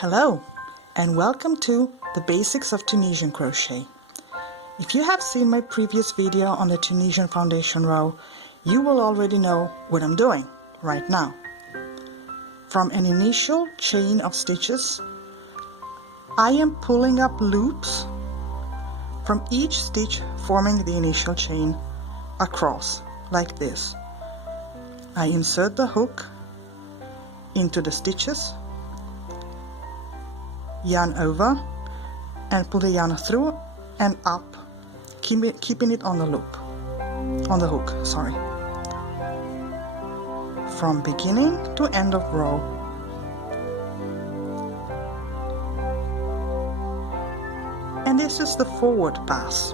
Hello and welcome to the basics of Tunisian crochet. If you have seen my previous video on the Tunisian foundation row, you will already know what I'm doing right now. From an initial chain of stitches, I am pulling up loops from each stitch forming the initial chain across like this. I insert the hook into the stitches, yarn over and pull the yarn through and up, keeping it on the loop, on the hook, sorry, from beginning to end of row. And this is the forward pass,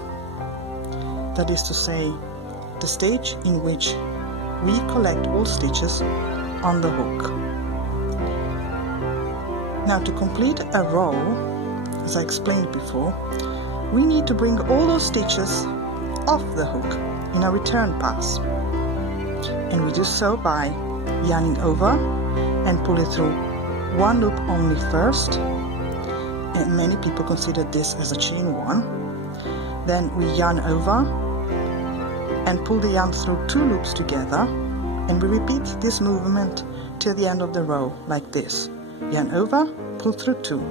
that is to say, the stage in which we collect all stitches on the hook. Now, to complete a row, as I explained before, we need to bring all those stitches off the hook in a return pass. And we do so by yarning over and pull it through one loop only first. And many people consider this as a chain one. Then we yarn over and pull the yarn through two loops together. And we repeat this movement till the end of the row, like this. Yarn over, pull through two,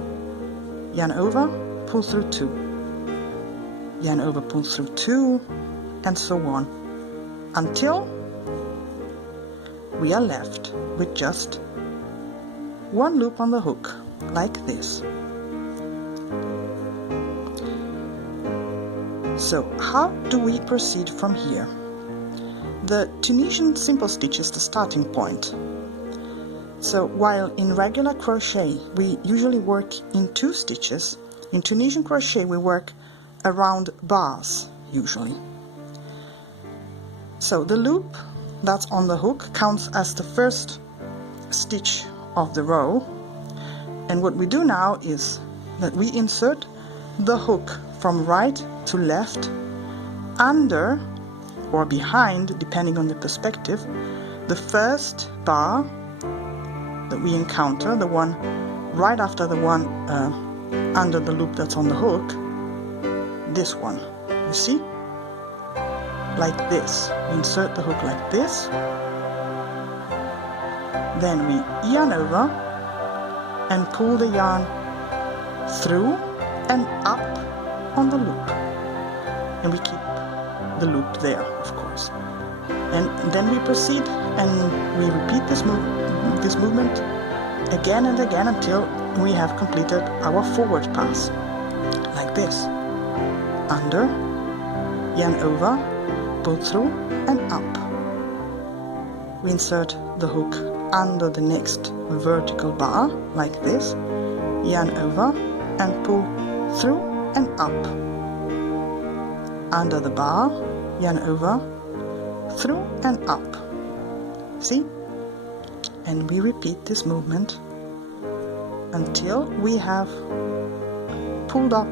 yarn over, pull through two, yarn over, pull through two, and so on, until we are left with just one loop on the hook, like this. So how do we proceed from here? The Tunisian Simple Stitch is the starting point. So while in regular crochet we usually work in two stitches, in Tunisian crochet we work around bars usually. So the loop that's on the hook counts as the first stitch of the row, and what we do now is that we insert the hook from right to left under or behind, depending on the perspective, the first bar that we encounter, the one right after the one under the loop that's on the hook, this one, you see, like this. We insert the hook like this, then we yarn over and pull the yarn through and up on the loop, and we keep the loop there, of course, and then we proceed and we repeat this movement again and again until we have completed our forward pass, like this. Under, yarn over, pull through and up. We insert the hook under the next vertical bar, like this, yarn over and pull through and up. Under the bar, yarn over, through and up. See? And we repeat this movement until we have pulled up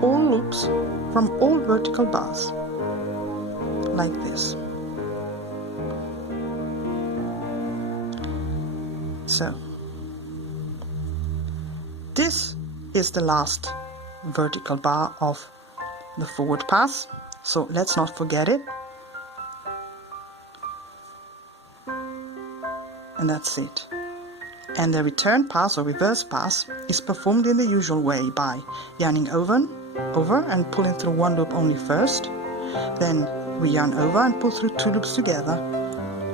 all loops from all vertical bars, like this. So this is the last vertical bar of the forward pass, so let's not forget it. And that's it. And the return pass or reverse pass is performed in the usual way by yarning over and pulling through one loop only first. Then we yarn over and pull through two loops together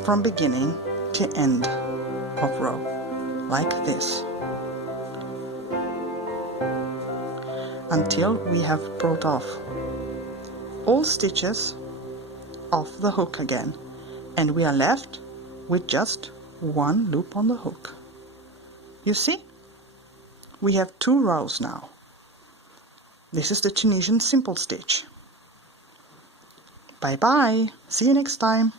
from beginning to end of row, like this, until we have brought off all stitches off the hook again, and we are left with just one loop on the hook. You see, we have two rows now. This is the Tunisian Simple Stitch. Bye bye, see you next time.